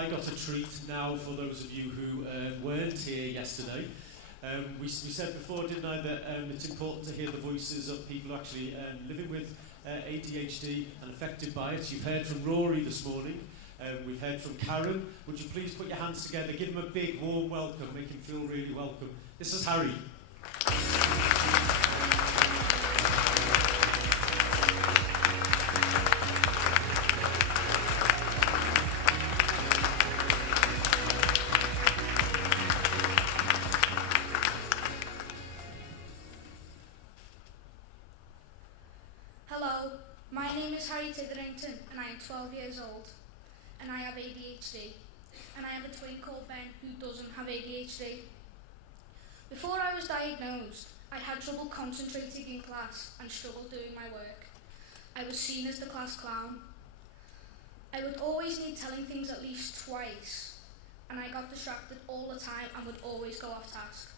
I got a treat now for those of you who weren't here yesterday. We said before, didn't I, that it's important to hear the voices of people actually living with ADHD and affected by it. You've heard from Rory this morning. We've heard from Karen. Would you please put your hands together, give him a big warm welcome, make him feel really welcome. This is Harry. Hello, my name is Titherington and I am 12 years old and I have ADHD, and I have a twin called Ben who doesn't have ADHD. Before I was diagnosed, I had trouble concentrating in class and struggled doing my work. I was seen as the class clown. I would always need telling things at least twice, and I got distracted all the time and would always go off task.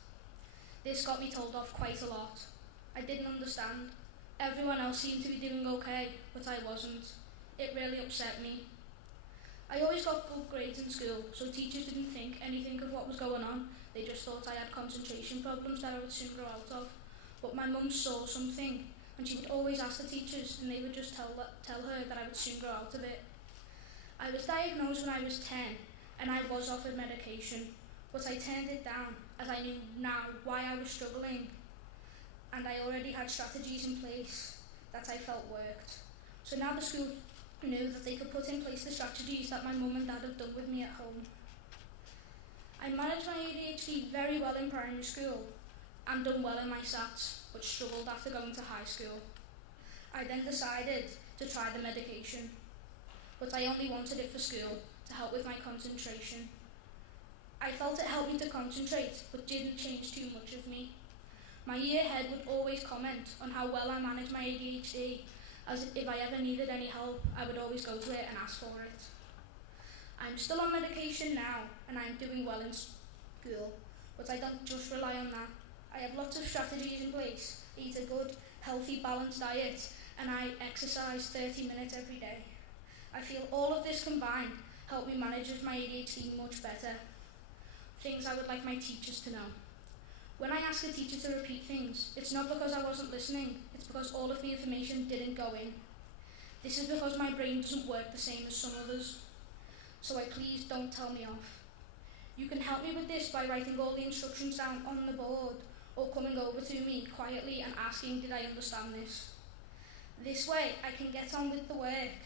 This got me told off quite a lot. I didn't understand. Everyone else seemed to be doing okay, but I wasn't. It really upset me. I always got good grades in school, so teachers didn't think anything of what was going on. They just thought I had concentration problems that I would soon grow out of. But my mum saw something, and she would always ask the teachers, and they would just tell her that I would soon grow out of it. I was diagnosed when I was 10, and I was offered medication, but I turned it down as I knew now why I was struggling, and I already had strategies in place that I felt worked. So now the school knew that they could put in place the strategies that my mum and dad have done with me at home. I managed my ADHD very well in primary school and done well in my SATs, but struggled after going to high school. I then decided to try the medication, but I only wanted it for school to help with my concentration. I felt it helped me to concentrate, but didn't change too much of me. My year head would always comment on how well I managed my ADHD, as if I ever needed any help, I would always go to it and ask for it. I'm still on medication now, and I'm doing well in school, but I don't just rely on that. I have lots of strategies in place. I eat a good, healthy, balanced diet, and I exercise 30 minutes every day. I feel all of this combined help me manage my ADHD much better. Things I would like my teachers to know. When I ask a teacher to repeat things, it's not because I wasn't listening, it's because all of the information didn't go in. This is because my brain doesn't work the same as some others. So please don't tell me off. You can help me with this by writing all the instructions down on the board or coming over to me quietly and asking, did I understand this? This way I can get on with the work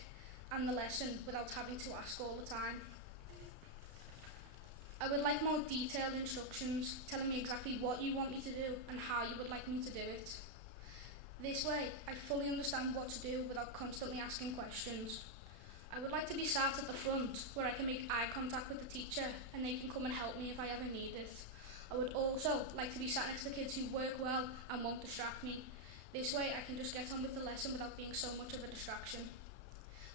and the lesson without having to ask all the time. I would like more detailed instructions, telling me exactly what you want me to do and how you would like me to do it. This way, I fully understand what to do without constantly asking questions. I would like to be sat at the front, where I can make eye contact with the teacher and they can come and help me if I ever need it. I would also like to be sat next to kids who work well and won't distract me. This way, I can just get on with the lesson without being so much of a distraction.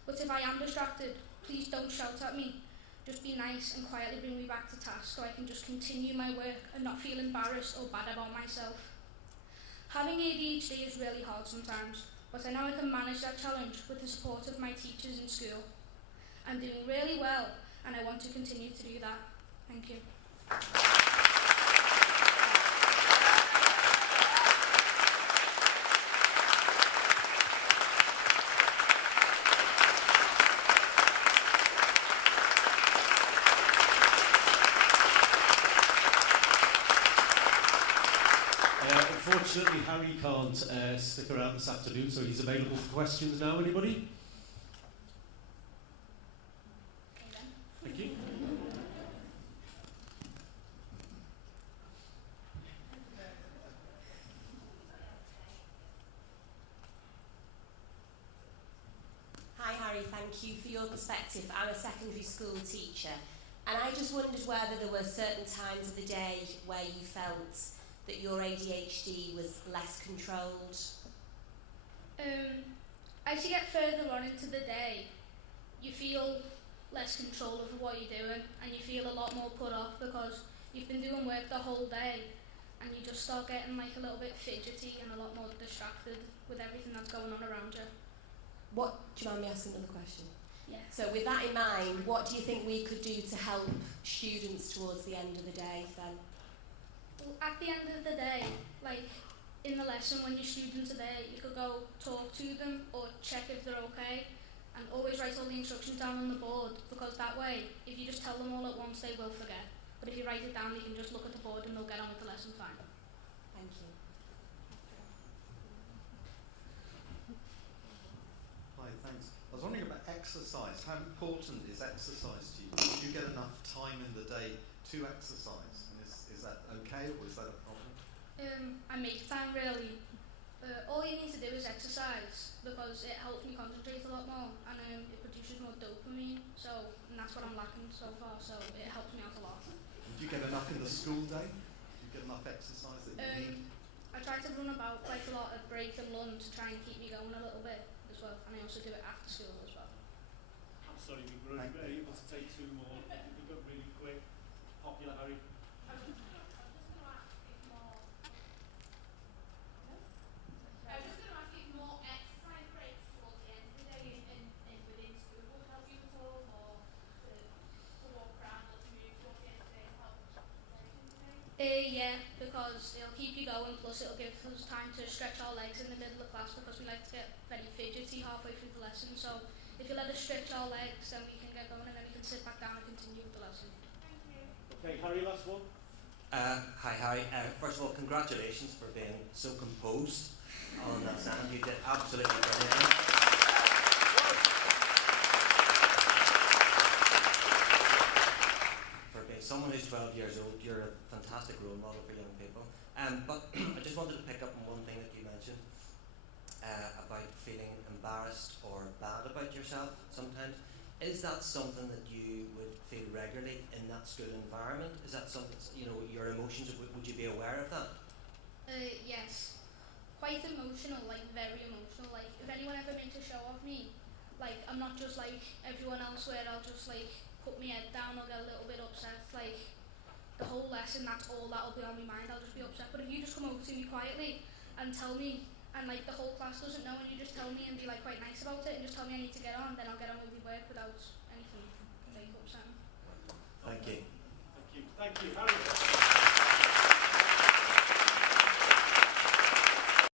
But if I am distracted, please don't shout at me. Just be nice and quietly bring me back to task so I can just continue my work and not feel embarrassed or bad about myself. Having ADHD is really hard sometimes, but I know I can manage that challenge with the support of my teachers in school. I'm doing really well and I want to continue to do that. Thank you. Unfortunately, Harry can't stick around this afternoon, so he's available for questions now. Anybody? Thank you. Hi Harry, thank you for your perspective. I'm a secondary school teacher, and I just wondered whether there were certain times of the day where you felt that your ADHD was less controlled. As you get further on into the day, you feel less control over what you're doing and you feel a lot more put off because you've been doing work the whole day and you just start getting like a little bit fidgety and a lot more distracted with everything that's going on around you. What, do you mind me asking another question? Yeah. So with that in mind, what do you think we could do to help students towards the end of the day then? Well, at the end of the day, like in the lesson when your students are there, you could go talk to them or check if they're okay, and always write all the instructions down on the board, because that way, if you just tell them all at once, they will forget. But if you write it down, they can just look at the board and they'll get on with the lesson fine. Thank you. Hi, thanks. I was wondering about exercise. How important is exercise to you? Do you get enough time in the day to exercise? And is that okay, or is that a problem? I make time really. All you need to do is exercise, because it helps me concentrate a lot more, and it produces more dopamine, and that's what I'm lacking so far, so it helps me out a lot. Do you get enough in the school day? Do you get enough exercise that you need? I try to run about quite a lot at break and lunch to try and keep me going a little bit as well, and I also do it after school as well. I'm sorry, we were only able to take two more. We've got really quick. Popular, Harry. Yeah, because it'll keep you going, plus it'll give us time to stretch our legs in the middle of class, because we like to get very fidgety halfway through the lesson. So if you let us stretch our legs, then we can get going, and then we can sit back down and continue with the lesson. Okay, Harry, last one. Hi Harry, first of all congratulations for being so composed on that stand. You did absolutely brilliant. For being someone who's 12 years old, you're a fantastic role model for young people. But I just wanted to pick up on one thing that you mentioned about feeling embarrassed or bad about yourself sometimes. Is that something that you would feel regularly in that school environment? Is that something, your emotions, would you be aware of that? Yes. Quite emotional, like very emotional. Like if anyone ever makes a show of me, like I'm not just like everyone else where I'll just like put my head down or get a little bit upset. Like the whole lesson, that's all that'll be on my mind. I'll just be upset. But if you just come over to me quietly and tell me, and like the whole class doesn't know, and you just tell me and be like quite nice about it and just tell me I need to get on, then I'll get on with my work without anything like upsetting. Thank you. Thank you. Thank you, Harry.